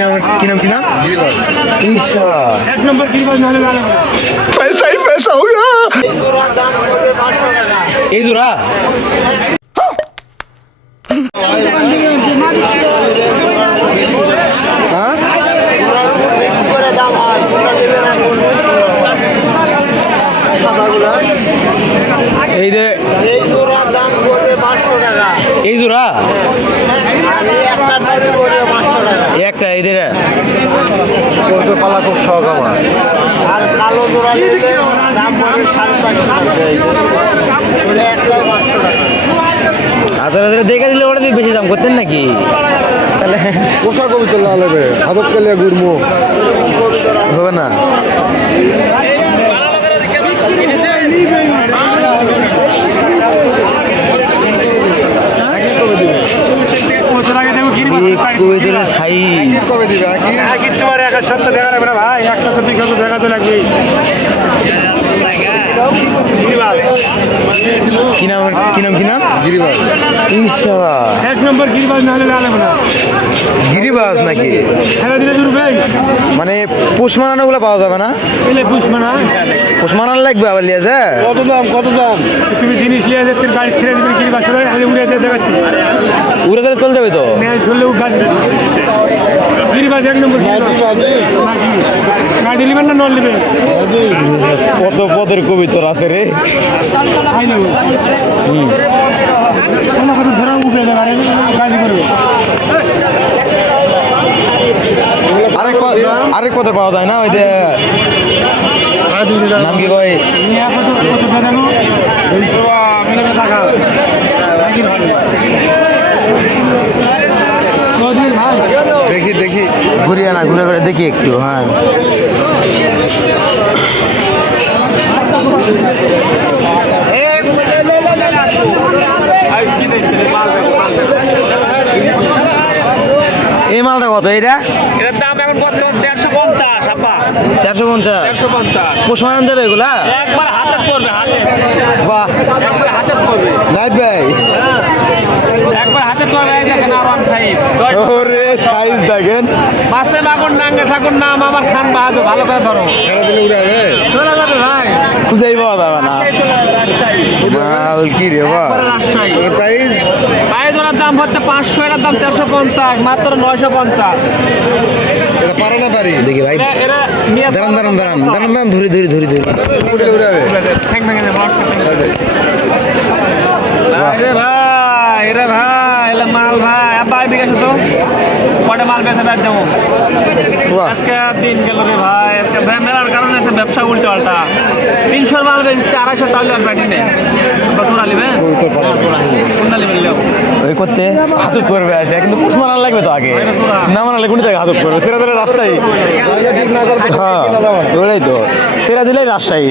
नाम ईशा एक नंबर की बात नाले वाला पैसा ही पैसा होगा ये जुरा এই যে এই জোড়ার দাম বলতে 500 টাকা এই জোড়া আর এই একটা দাম বলতে 500 টাকা একটা এদের তোর পালা খুব শখ আমার। আর কালো জোড়া নিলে দাম পড়বে 450 টাকা এটা একটা 500 টাকা হাজার হাজার দেখে দিলে ওটা দিয়ে বেশি দাম করতেন নাকি তাহলে পোষা কবিতা লাগবে আদব কালিয়া গুরমু হবে না কুয়েতের সাইজ কবে দিবে একই एक तुम्हारे 170 টাকা লাগবে ভাই 170 টাকা তো লাগবে কি নাম গিরিবাস ঈশা एक नंबर की बात नाले वाला बना গিরিবাজ নাকি খেলা দিলে দূর ভাই মানে পুষ মানানোগুলো পাওয়া যাবে না এলে পুষ্মানা পুষ মানানো লাগবে আবার লিয়ে যা কত দাম তুমি জিনিস নিয়ে যেতে গাড়ি ছেড়ে দিবেন কি বাসা আগে উড়ে যেতে পারছি উড়ে গেলে চলে যাবে তো मैं झोले वो गाड़ी गिरिबाज एक नंबर गाड़ी लिবেন না নন লিবেন কত পদের কবিতর আছে রে আই না কোন কত ধরা উঠে যাবে আরে গাড়ি করবে আরেক পদে পাওয়া যায় না ওই যে নাম কি কয় নিয়ে কত কত দানো মিলে টাকা দেখি ঘুরিয়ে না ঘুরে ঘুরে দেখি একটু হ্যাঁ এই মালটা কত এইটা এর দাম এখন বর্তমান 450 আপা 450 450 পোষ মানানো যাবে এগুলা একবার হাতে পড়বে হাতে বাহ একবার হাতে পড়বে নাইট ভাই একবার হাতে পড়বে এই দেখেন আর 15 ওরে সাইজ দেখেন পাশে বাগন নাঙ্গে ঠাকুর নাম আমার খান বাহাদুর ভালো করে ধরো খেলা দিলে উড়াবে চলে যাবে ভাই খুঁজেই পাওয়া যাবে না মাল কি রে বা রাজশাহী প্রাইস পায়ে জোড়ার দাম হচ্ছে 500 এর দাম 450 মাত্র 950 এটা পারে না পারি দেখি ভাই এরা নিয়ে দাঁড়ান ধরি উড়াবে ঠ্যাং ভেঙে দেবো রে ভাই এলা মাল ভাই আব্বা বিকাশ তো কটা মাল বেচে বেচ যাবো বাহ। আজকে দিন গেল রে ভাই আজকে মেলার কারণে আছে ব্যবসা উল্টো পাল্টা 300 মাল বেচতে 250 তাহলে আর ব্যাটি নেই তোরা নিবে কোনটা নেবেন লেও ওই করতে হাতুক করবে আছে কিন্তু পোষ মানানো লাগবে তো আগে না মানালে কোন জায়গায় হাতুক করবে সেরা দিলে রাজশাহী হ্যাঁ ওটাই তো সেরা দিলেই রাজশাহী